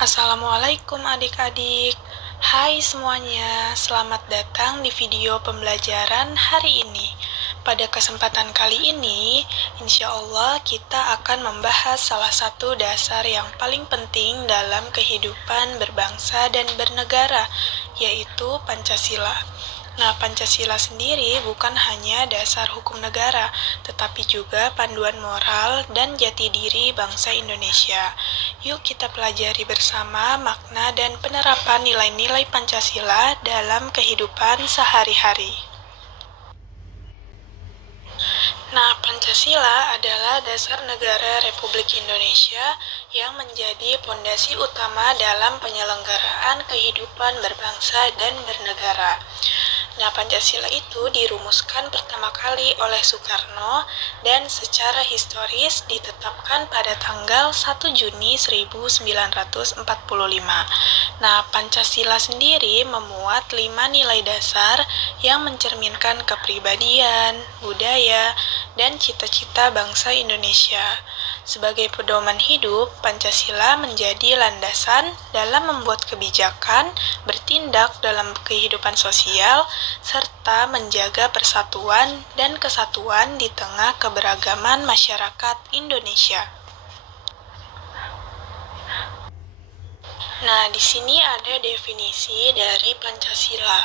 Assalamualaikum adik-adik. Hai semuanya, selamat datang di video pembelajaran hari ini. Pada kesempatan kali ini, insya Allah kita akan membahas salah satu dasar yang paling penting dalam kehidupan berbangsa dan bernegara, yaitu Pancasila. Nah, Pancasila sendiri bukan hanya dasar hukum negara, tetapi juga panduan moral dan jati diri bangsa Indonesia. Yuk kita pelajari bersama makna dan penerapan nilai-nilai Pancasila dalam kehidupan sehari-hari. Nah, Pancasila adalah dasar negara Republik Indonesia yang menjadi pondasi utama dalam penyelenggaraan kehidupan berbangsa dan bernegara. Nah, Pancasila itu dirumuskan pertama kali oleh Soekarno dan secara historis ditetapkan pada tanggal 1 Juni 1945. Nah, Pancasila sendiri memuat 5 nilai dasar yang mencerminkan kepribadian, budaya, dan cita-cita bangsa Indonesia. Sebagai pedoman hidup, Pancasila menjadi landasan dalam membuat kebijakan, bertindak dalam kehidupan sosial, serta menjaga persatuan dan kesatuan di tengah keberagaman masyarakat Indonesia. Nah, di sini ada definisi dari Pancasila.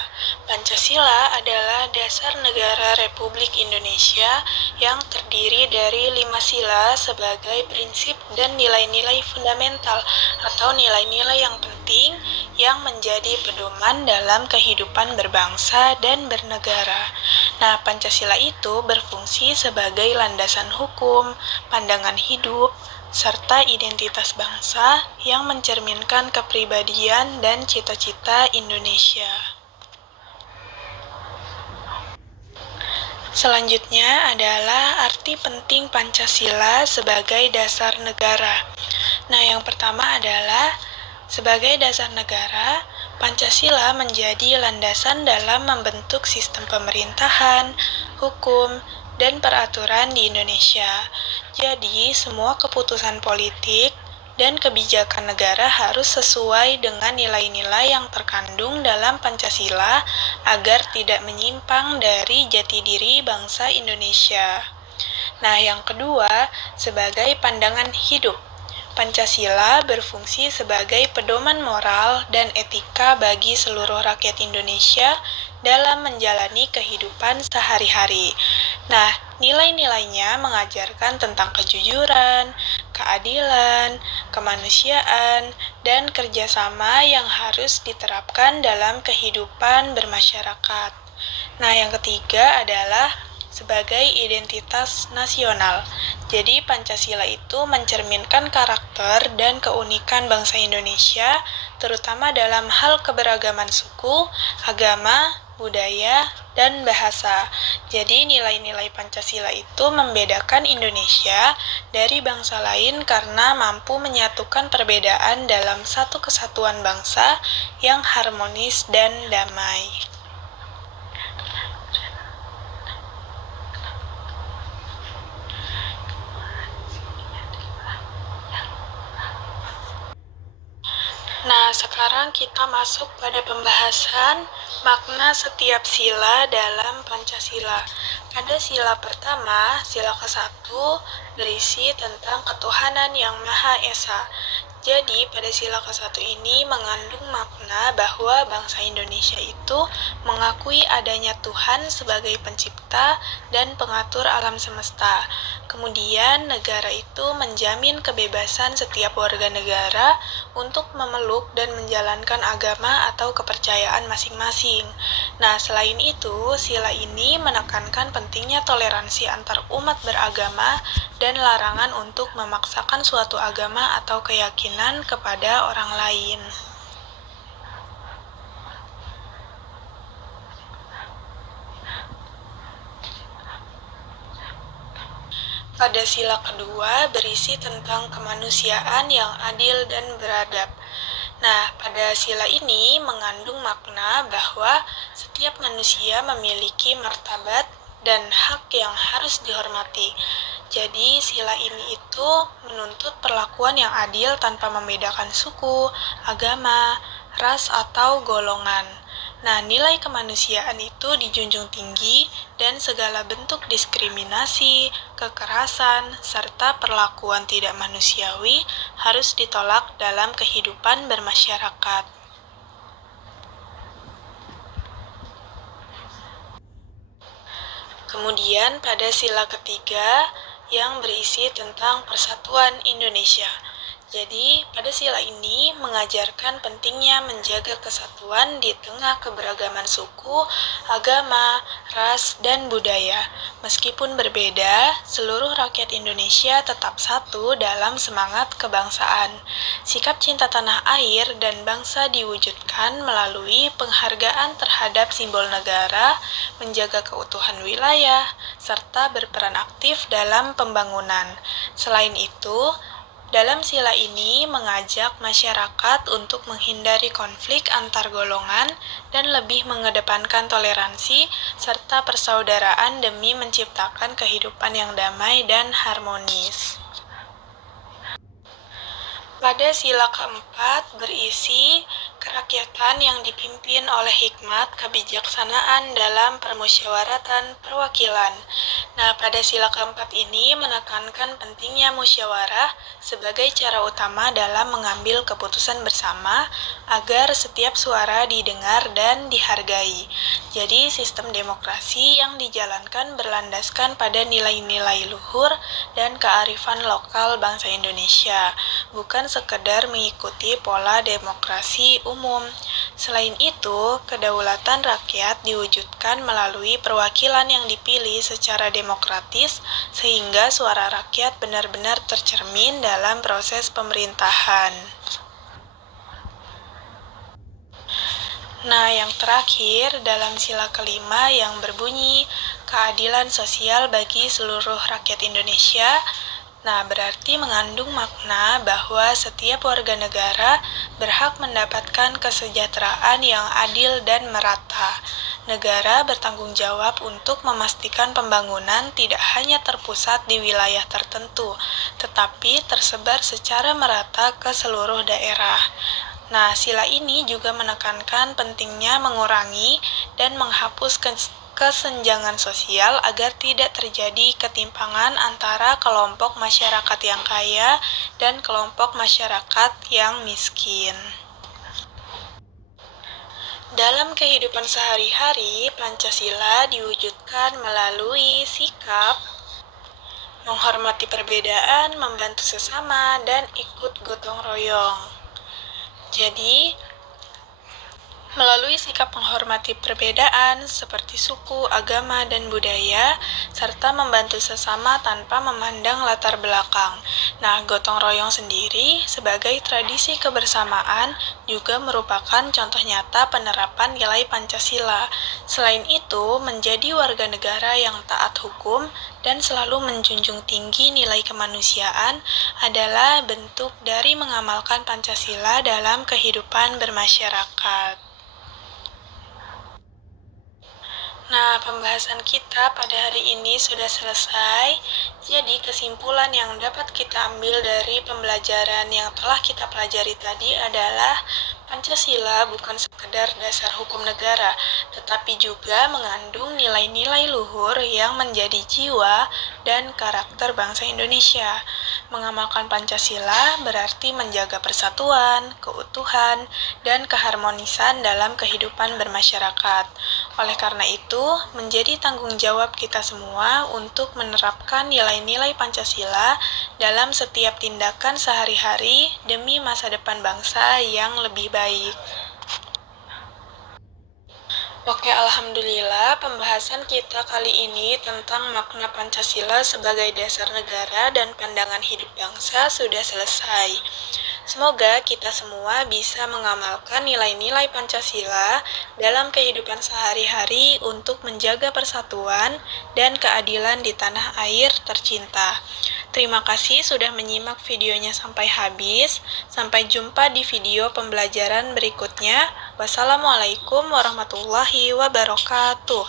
Pancasila adalah dasar negara Republik Indonesia yang terdiri dari 5 sila sebagai prinsip dan nilai-nilai fundamental atau nilai-nilai yang penting yang menjadi pedoman dalam kehidupan berbangsa dan bernegara. Nah, Pancasila itu berfungsi sebagai landasan hukum, pandangan hidup, serta identitas bangsa yang mencerminkan kepribadian dan cita-cita Indonesia. Selanjutnya adalah arti penting Pancasila sebagai dasar negara. Nah, yang pertama adalah sebagai dasar negara, Pancasila menjadi landasan dalam membentuk sistem pemerintahan, hukum, dan peraturan di Indonesia. Jadi, semua keputusan politik dan kebijakan negara harus sesuai dengan nilai-nilai yang terkandung dalam Pancasila agar tidak menyimpang dari jati diri bangsa Indonesia. Nah, yang kedua, sebagai pandangan hidup. Pancasila berfungsi sebagai pedoman moral dan etika bagi seluruh rakyat Indonesia dalam menjalani kehidupan sehari-hari. Nah, nilai-nilainya mengajarkan tentang kejujuran, keadilan, kemanusiaan, dan kerjasama yang harus diterapkan dalam kehidupan bermasyarakat. Nah, yang ketiga adalah sebagai identitas nasional. Jadi Pancasila itu mencerminkan karakter dan keunikan bangsa Indonesia, terutama dalam hal keberagaman suku, agama, budaya, dan bahasa. Jadi nilai-nilai Pancasila itu membedakan Indonesia dari bangsa lain karena mampu menyatukan perbedaan dalam satu kesatuan bangsa yang harmonis dan damai. Nah, sekarang kita masuk pada pembahasan makna setiap sila dalam Pancasila. Pada sila pertama, sila ke-1, berisi tentang ketuhanan yang Maha Esa. Jadi, pada sila ke-1 ini mengandung makna bahwa bangsa Indonesia itu mengakui adanya Tuhan sebagai pencipta dan pengatur alam semesta. Kemudian, negara itu menjamin kebebasan setiap warga negara untuk memeluk dan menjalankan agama atau kepercayaan masing-masing. Nah, selain itu, sila ini menekankan pentingnya toleransi antar umat beragama dan larangan untuk memaksakan suatu agama atau keyakinan kepada orang lain. Pada sila kedua berisi tentang kemanusiaan yang adil dan beradab. Nah, pada sila ini mengandung makna bahwa setiap manusia memiliki martabat dan hak yang harus dihormati. Jadi, sila ini itu menuntut perlakuan yang adil tanpa membedakan suku, agama, ras, atau golongan. Nah, nilai kemanusiaan itu dijunjung tinggi dan segala bentuk diskriminasi, kekerasan, serta perlakuan tidak manusiawi harus ditolak dalam kehidupan bermasyarakat. Kemudian pada sila ketiga yang berisi tentang persatuan Indonesia. Jadi, pada sila ini mengajarkan pentingnya menjaga kesatuan di tengah keberagaman suku, agama, ras, dan budaya. Meskipun berbeda, seluruh rakyat Indonesia tetap satu dalam semangat kebangsaan. Sikap cinta tanah air dan bangsa diwujudkan melalui penghargaan terhadap simbol negara, menjaga keutuhan wilayah, serta berperan aktif dalam pembangunan. Selain itu, dalam sila ini mengajak masyarakat untuk menghindari konflik antar golongan dan lebih mengedepankan toleransi serta persaudaraan demi menciptakan kehidupan yang damai dan harmonis. Pada sila keempat berisi kerakyatan yang dipimpin oleh hikmat kebijaksanaan dalam permusyawaratan perwakilan. Nah, pada sila keempat ini menekankan pentingnya musyawarah sebagai cara utama dalam mengambil keputusan bersama agar setiap suara didengar dan dihargai. Jadi, sistem demokrasi yang dijalankan berlandaskan pada nilai-nilai luhur dan kearifan lokal bangsa Indonesia, bukan sekedar mengikuti pola demokrasi umum. Selain itu, kedaulatan rakyat diwujudkan melalui perwakilan yang dipilih secara demokratis sehingga suara rakyat benar-benar tercermin dalam proses pemerintahan. Nah, yang terakhir dalam sila kelima yang berbunyi keadilan sosial bagi seluruh rakyat Indonesia. Nah, berarti mengandung makna bahwa setiap warga negara berhak mendapatkan kesejahteraan yang adil dan merata. Negara bertanggung jawab untuk memastikan pembangunan tidak hanya terpusat di wilayah tertentu, tetapi tersebar secara merata ke seluruh daerah. Nah, sila ini juga menekankan pentingnya mengurangi dan menghapus kesenjangan sosial agar tidak terjadi ketimpangan antara kelompok masyarakat yang kaya dan kelompok masyarakat yang miskin. Dalam kehidupan sehari-hari, Pancasila diwujudkan melalui sikap menghormati perbedaan, membantu sesama, dan ikut gotong royong. Jadi, melalui sikap menghormati perbedaan seperti suku, agama, dan budaya, serta membantu sesama tanpa memandang latar belakang. Nah, gotong royong sendiri sebagai tradisi kebersamaan juga merupakan contoh nyata penerapan nilai Pancasila. Selain itu, menjadi warga negara yang taat hukum dan selalu menjunjung tinggi nilai kemanusiaan adalah bentuk dari mengamalkan Pancasila dalam kehidupan bermasyarakat. Nah, pembahasan kita pada hari ini sudah selesai. Jadi, kesimpulan yang dapat kita ambil dari pembelajaran yang telah kita pelajari tadi adalah Pancasila bukan sekedar dasar hukum negara, tetapi juga mengandung nilai-nilai luhur yang menjadi jiwa dan karakter bangsa Indonesia. Mengamalkan Pancasila berarti menjaga persatuan, keutuhan, dan keharmonisan dalam kehidupan bermasyarakat. Oleh karena itu, menjadi tanggung jawab kita semua untuk menerapkan nilai-nilai Pancasila dalam setiap tindakan sehari-hari demi masa depan bangsa yang lebih baik. Oke, alhamdulillah pembahasan kita kali ini tentang makna Pancasila sebagai dasar negara dan pandangan hidup bangsa sudah selesai. Semoga kita semua bisa mengamalkan nilai-nilai Pancasila dalam kehidupan sehari-hari untuk menjaga persatuan dan keadilan di tanah air tercinta. Terima kasih sudah menyimak videonya sampai habis. Sampai jumpa di video pembelajaran berikutnya. Wassalamualaikum warahmatullahi wabarakatuh.